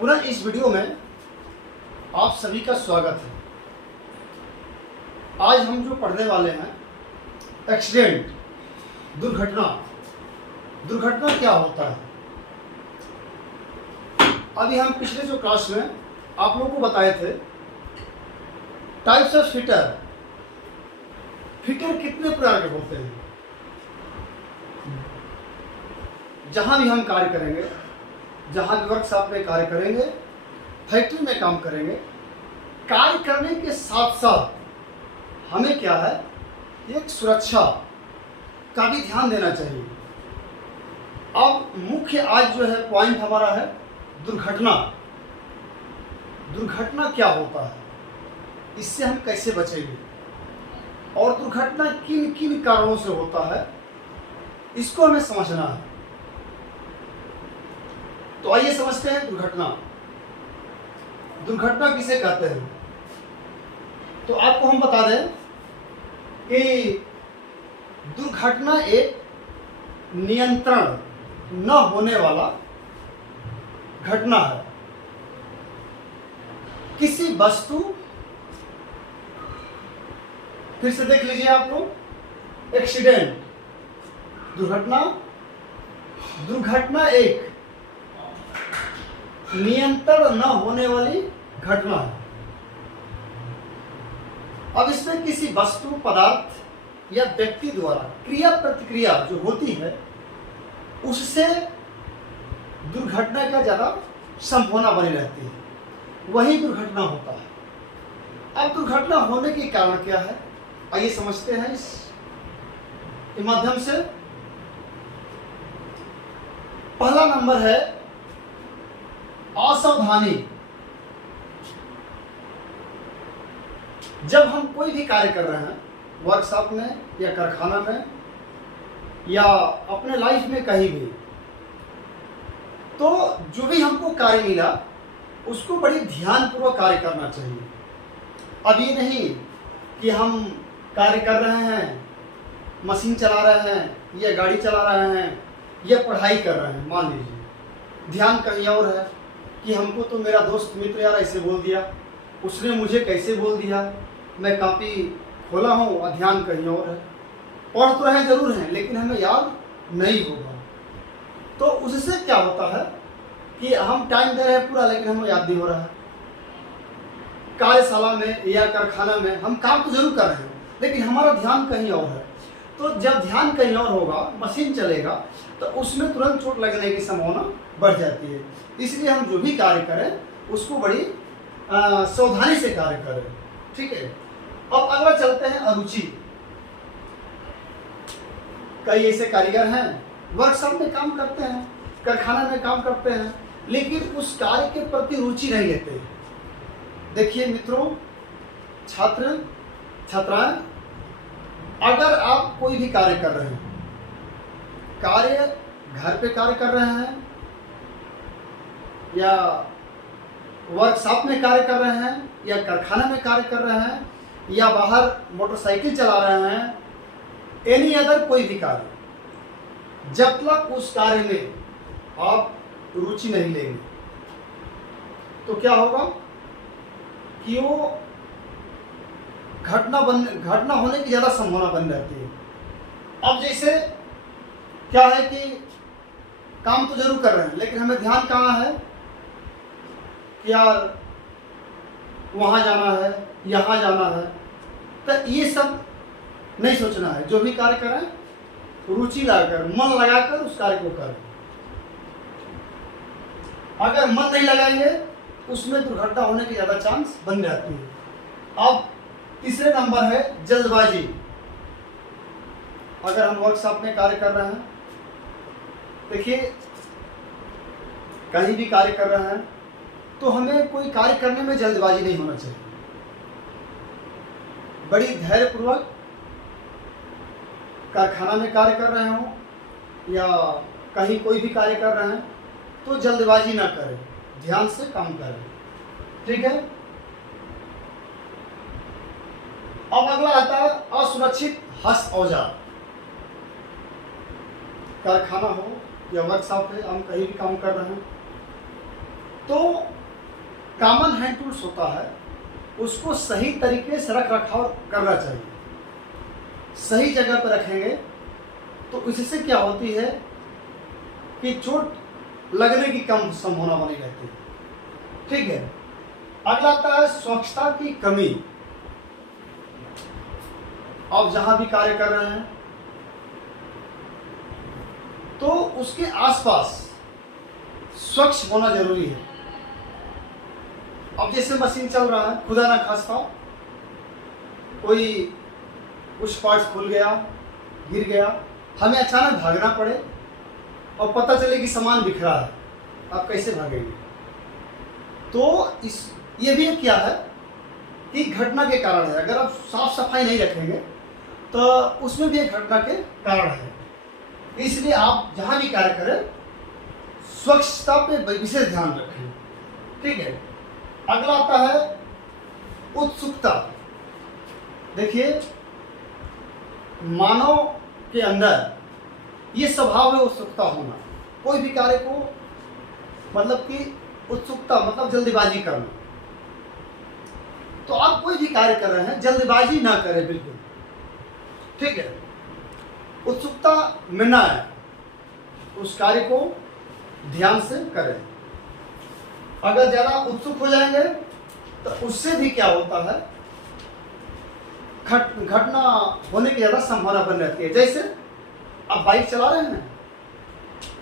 पुनः इस वीडियो में आप सभी का स्वागत है। आज हम जो पढ़ने वाले हैं एक्सीडेंट, दुर्घटना। दुर्घटना क्या होता है? अभी हम पिछले जो क्लास में आप लोगों को बताए थे टाइप्स ऑफ फिटर। फिटर कितने प्रकार के होते हैं? जहां भी हम कार्य करेंगे, जहां भी वर्कशॉप में कार्य करेंगे, फैक्ट्री में काम करेंगे, कार्य करने के साथ साथ हमें क्या है, एक सुरक्षा का भी ध्यान देना चाहिए। अब मुख्य आज जो है पॉइंट हमारा है दुर्घटना। दुर्घटना क्या होता है, इससे हम कैसे बचेंगे और दुर्घटना किन किन कारणों से होता है, इसको हमें समझना है। तो आइए समझते हैं दुर्घटना। दुर्घटना किसे कहते हैं? तो आपको हम बता दें कि दुर्घटना एक नियंत्रण न होने वाला घटना है। किसी वस्तु, फिर से देख लीजिए आप लोग, एक्सीडेंट, दुर्घटना। दुर्घटना एक नियंत्रण न होने वाली घटना है। अब इसमें किसी वस्तु, पदार्थ या व्यक्ति द्वारा क्रिया प्रतिक्रिया जो होती है, उससे दुर्घटना का ज्यादा संभावना बनी रहती है, वही दुर्घटना होता है। अब दुर्घटना होने के कारण क्या है, आइए समझते हैं इसके माध्यम से। पहला नंबर है असावधानी। जब हम कोई भी कार्य कर रहे हैं, वर्कशॉप में या कारखाना में या अपने लाइफ में कहीं भी, तो जो भी हमको कार्य मिला उसको बड़ी ध्यानपूर्वक कार्य करना चाहिए। अब ये नहीं कि हम कार्य कर रहे हैं, मशीन चला रहे हैं या गाड़ी चला रहे हैं या पढ़ाई कर रहे हैं, मान लीजिए ध्यान कहीं और है कि हमको तो मेरा दोस्त मित्र यार ऐसे बोल दिया, उसने मुझे कैसे बोल दिया, मैं कॉपी खोला हूँ और ध्यान कहीं और है। पढ़ तो रहे जरूर हैं लेकिन हमें याद नहीं होगा। तो उससे क्या होता है कि हम टाइम दे रहे हैं पूरा लेकिन हमें याद नहीं हो रहा है। कार्यशाला में या कारखाना में हम काम तो जरूर कर रहे हैं लेकिन हमारा ध्यान कहीं और है। तो जब ध्यान कहीं और होगा, मशीन चलेगा, तो उसमें तुरंत चोट लगने की संभावना बढ़ जाती है। इसलिए हम जो भी कार्य करें उसको बड़ी सावधानी से कार्य करें, ठीक है। अब अगला चलते हैं अरुचि। कई ऐसे कारीगर हैं, वर्कशॉप में काम करते हैं, कारखाना में काम करते हैं, लेकिन उस कार्य के प्रति रुचि नहीं लेते। देखिए मित्रों, छात्र छात्राएं, अगर आप कोई भी कार्य कर रहे हैं, कार्य घर पे कार्य कर रहे हैं या वर्कशॉप में कार्य कर रहे हैं या कारखाना में कार्य कर रहे हैं या बाहर मोटरसाइकिल चला रहे हैं, एनी अदर कोई भी कार्य, जब तक उस कार्य में आप रुचि नहीं लेंगे तो क्या होगा कि वो घटना होने की ज्यादा संभावना बन जाती है। अब जैसे क्या है कि काम तो जरूर कर रहे हैं लेकिन हमें ध्यान कहाँ है कि यार वहां जाना है, यहाँ जाना है, तो ये सब नहीं सोचना है। जो भी कार्य करें रुचि लगाकर, मन लगाकर उस कार्य को करें। अगर मन नहीं लगाएंगे उसमें दुर्घटना होने की ज्यादा चांस बन जाती है। अब तीसरे नंबर है जल्दबाजी। अगर हम वर्कशॉप में कार्य कर रहे हैं, देखिए कहीं भी कार्य कर रहे हैं तो हमें कोई कार्य करने में जल्दबाजी नहीं होना चाहिए। बड़ी धैर्यपूर्वक कारखाना में कार्य कर रहे हो या कहीं कोई भी कार्य कर रहे हैं तो जल्दबाजी ना करें, ध्यान से काम करें, ठीक है। अब अगला आता है असुरक्षित हस्त औजार। कारखाना हो या वर्कशॉप है, हम कहीं भी काम कर रहे हैं, तो कॉमन हैंड टूल्स होता है, उसको सही तरीके से रख रखाव करना चाहिए। सही जगह पर रखेंगे तो इससे क्या होती है कि चोट लगने की कम संभावना बनी रहती है। ठीक है, अगला आता है स्वच्छता की कमी। आप जहां भी कार्य कर रहे हैं तो उसके आसपास स्वच्छ होना जरूरी है। अब जैसे मशीन चल रहा है, खुदा ना खास्ता कोई कुछ पार्ट्स खुल गया, गिर गया, हमें अचानक भागना पड़े और पता चले कि सामान बिखरा है, आप कैसे भागेंगे? तो ये भी क्या है कि घटना के कारण है। अगर आप साफ सफाई नहीं रखेंगे तो उसमें भी एक घटना के कारण है। इसलिए आप जहां भी कार्य करें स्वच्छता पे विशेष ध्यान रखें। ठीक है, अगला आता है उत्सुकता। देखिए, मानव के अंदर ये स्वभाव है उत्सुकता होना। कोई भी कार्य को मतलब कि उत्सुकता मतलब जल्दबाजी करना। तो आप कोई भी कार्य कर रहे हैं, जल्दबाजी ना करें बिल्कुल। ठीक है, उत्सुकता में ना है, उस कार्य को ध्यान से करें। अगर ज्यादा उत्सुक हो जाएंगे तो उससे भी क्या होता है, घटना होने की ज्यादा संभावना बन रहती है। जैसे आप बाइक चला रहे हैं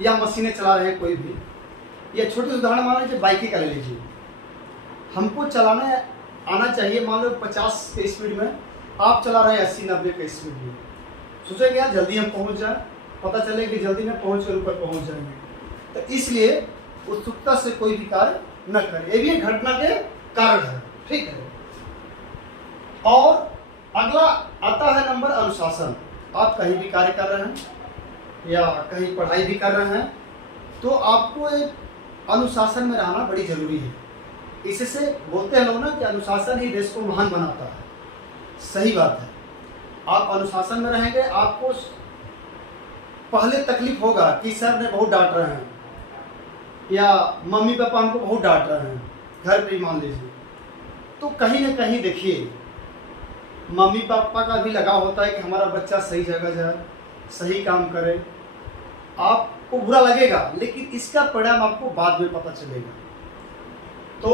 या मशीनें चला रहे हैं, कोई भी, या छोटी उदाहरण मान लीजिए बाइक ही का ले लीजिए। हमको चलाने आना चाहिए, मान लो 50 के स्पीड में, आप चला रहे हैं 80-90 के स्पीड में। सोचेंगे यार जल्दी हम पहुंच जाए, पता चले कि जल्दी में पहुंच कर ऊपर पहुंच जाएंगे। तो इसलिए उत्सुकता से कोई भी कार्य न करें, ये भी एक घटना के कारण है। ठीक है, और अगला आता है नंबर अनुशासन। आप कहीं भी कार्य कर रहे हैं या कहीं पढ़ाई भी कर रहे हैं तो आपको एक अनुशासन में रहना बड़ी जरूरी है। इससे बोलते हैं लोग ना कि अनुशासन ही देश को महान बनाता है। सही बात है, आप अनुशासन में रहेंगे, आपको पहले तकलीफ होगा कि सर ने बहुत डांट रहे हैं या मम्मी पापा हमको बहुत डांट रहे हैं घर पे ही मान लीजिए, तो कहीं ना कहीं देखिए मम्मी पापा का भी लगाव होता है कि हमारा बच्चा सही जगह जाए, सही काम करे। आपको बुरा लगेगा लेकिन इसका परिणाम आपको बाद में पता चलेगा। तो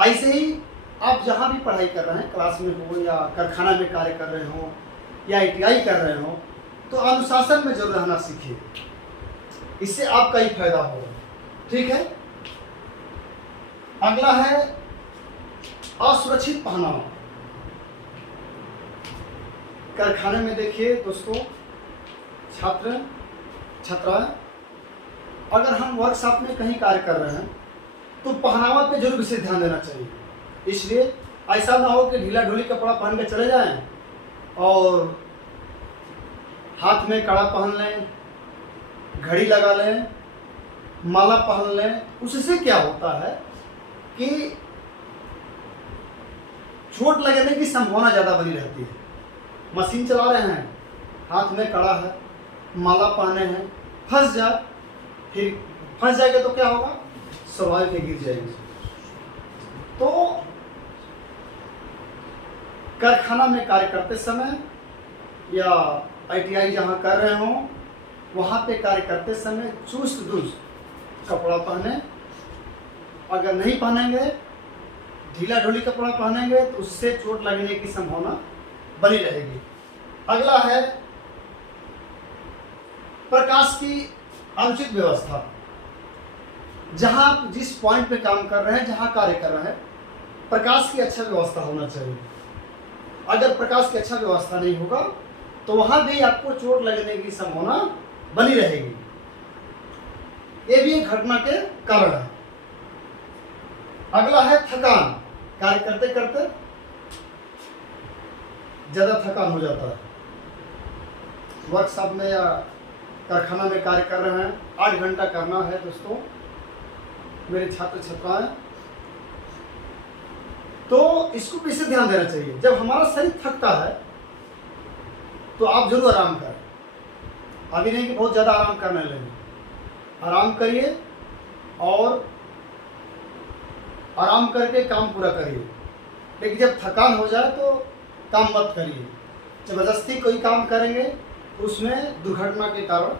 ऐसे ही आप जहाँ भी पढ़ाई कर रहे हैं, क्लास में हो या कारखाना में कार्य कर रहे हो या ITI कर रहे हो, तो अनुशासन में जरूर रहना सीखिए। इससे आपका ही फायदा होगा। ठीक है, अगला है असुरक्षित पहनावा। कारखाने में देखिए दोस्तों, छात्र छात्राएं, अगर हम वर्कशॉप में कहीं कार्य कर रहे हैं तो पहनावा पे जरूर विशेष ध्यान देना चाहिए। इसलिए ऐसा ना हो कि ढीला ढूली कपड़ा पहन के चले जाएं और हाथ में कड़ा पहन लें, घड़ी लगा लें, माला पहन लें। उससे क्या होता है कि चोट लगने की संभावना ज़्यादा बनी रहती है। मशीन चला रहे हैं, हाथ में कड़ा है, माला पहने हैं, फंस जाए, फिर फंस जाएगा तो क्या होगा, स्वाभाविक है गिर जाएंगे। तो कारखाना में कार्य करते समय या ITI जहाँ कर रहे हो वहाँ पे कार्य करते समय चुस्त दुरुस्त कपड़ा पहने। अगर नहीं पहनेंगे, ढीला ढोली कपड़ा पहनेंगे तो उससे चोट लगने की संभावना बनी रहेगी। अगला है प्रकाश की अनुचित व्यवस्था। जहां आप जिस पॉइंट पे काम कर रहे हैं, जहां कार्य कर रहे हैं, प्रकाश की अच्छा व्यवस्था होना चाहिए। अगर प्रकाश की अच्छा व्यवस्था नहीं होगा तो वहां भी आपको चोट लगने की संभावना बनी रहेगी। ये भी एक घटना के कारण है। अगला है थकान। कार्य करते करते ज्यादा थकान हो जाता है। वर्कशॉप में या कारखाना में कार्य कर रहे हैं, 8 घंटा करना है दोस्तों मेरे छात्र छात्राएं, तो इसको कैसे ध्यान देना चाहिए। जब हमारा शरीर थकता है तो आप जरूर आराम करें। अभी नहीं कि बहुत ज़्यादा आराम करने लगे, आराम करिए और आराम करके काम पूरा करिए, लेकिन जब थकान हो जाए तो काम मत करिए। ज़बरदस्ती कोई काम करेंगे तो उसमें दुर्घटना के कारण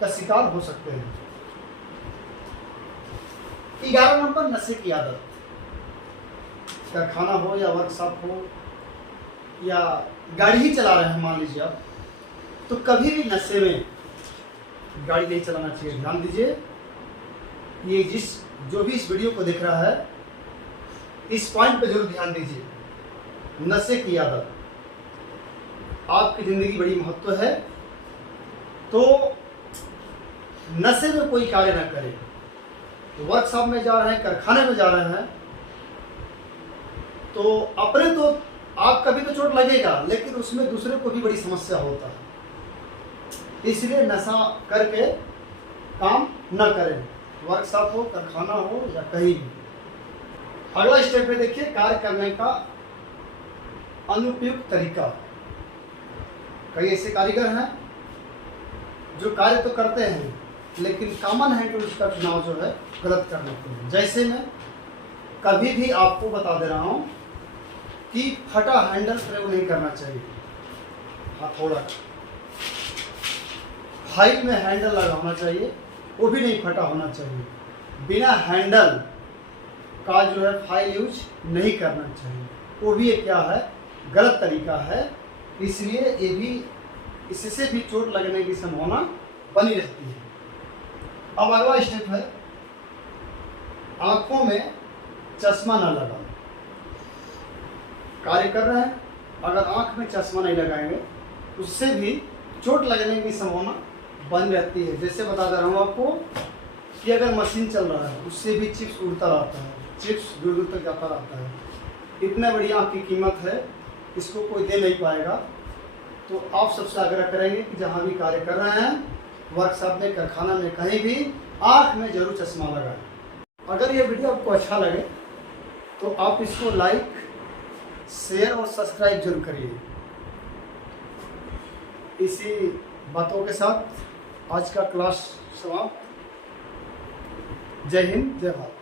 का शिकार हो सकते हैं। 11 नंबर, नशे की आदत। कारखाना हो या वर्कशॉप हो या गाड़ी ही चला रहे हैं मान लीजिए आप, तो कभी भी नशे में गाड़ी नहीं चलाना चाहिए। ध्यान दीजिए, ये जो भी इस वीडियो को देख रहा है इस पॉइंट पे जरूर ध्यान दीजिए। नशे की आदत आपकी ज़िंदगी बड़ी महत्व है, तो नशे में कोई कार्य ना करें। तो वर्कशॉप में जा रहे हैं, कारखाने में जा रहे हैं, तो अपने तो आप कभी तो चोट लगेगा, लेकिन उसमें दूसरे को भी बड़ी समस्या होता है। इसलिए नशा करके काम न करें, वर्कशॉप हो, कारखाना हो या कहीं भी। अगला स्टेप पे देखिए, कार्य करने का अनुपयुक्त तरीका। कई ऐसे कारीगर हैं जो कार्य तो करते हैं लेकिन कॉमन हैंड टूल्स का चुनाव जो है गलत कर लेते हैं। जैसे मैं कभी भी आपको बता दे रहा हूँ कि फटा हैंडल प्रयोग नहीं करना चाहिए। हथौड़ा फाइल में हैंडल लगा होना चाहिए, वो भी नहीं फटा होना चाहिए। बिना हैंडल का जो है फाइल यूज नहीं करना चाहिए, वो भी एक क्या है, गलत तरीका है। इसलिए ये भी, इससे भी चोट लगने की संभावना बनी रहती है। अब अगला स्टेप है, आंखों में चश्मा न लगाना। कार्य कर रहे हैं, अगर आंख में चश्मा नहीं लगाएंगे उससे भी चोट लगने की संभावना बन रहती है। जैसे बता दे रहा हूँ आपको कि अगर मशीन चल रहा है उससे भी चिप्स उड़ता रहता है, चिप्स दूर दूर तक जाता रहता है। इतने बड़ी आँख की कीमत है, इसको कोई दे नहीं पाएगा। तो आप सबसे आग्रह करेंगे कि जहाँ भी कार्य कर रहे हैं, वर्कशॉप में, कारखाना में, कहीं भी आँख में जरूर चश्मा लगाएं। अगर ये वीडियो आपको अच्छा लगे तो आप इसको लाइक, शेयर और सब्सक्राइब जरूर करिए। इसी बातों के साथ आज का क्लास समाप्त। जय हिंद, जय भारत।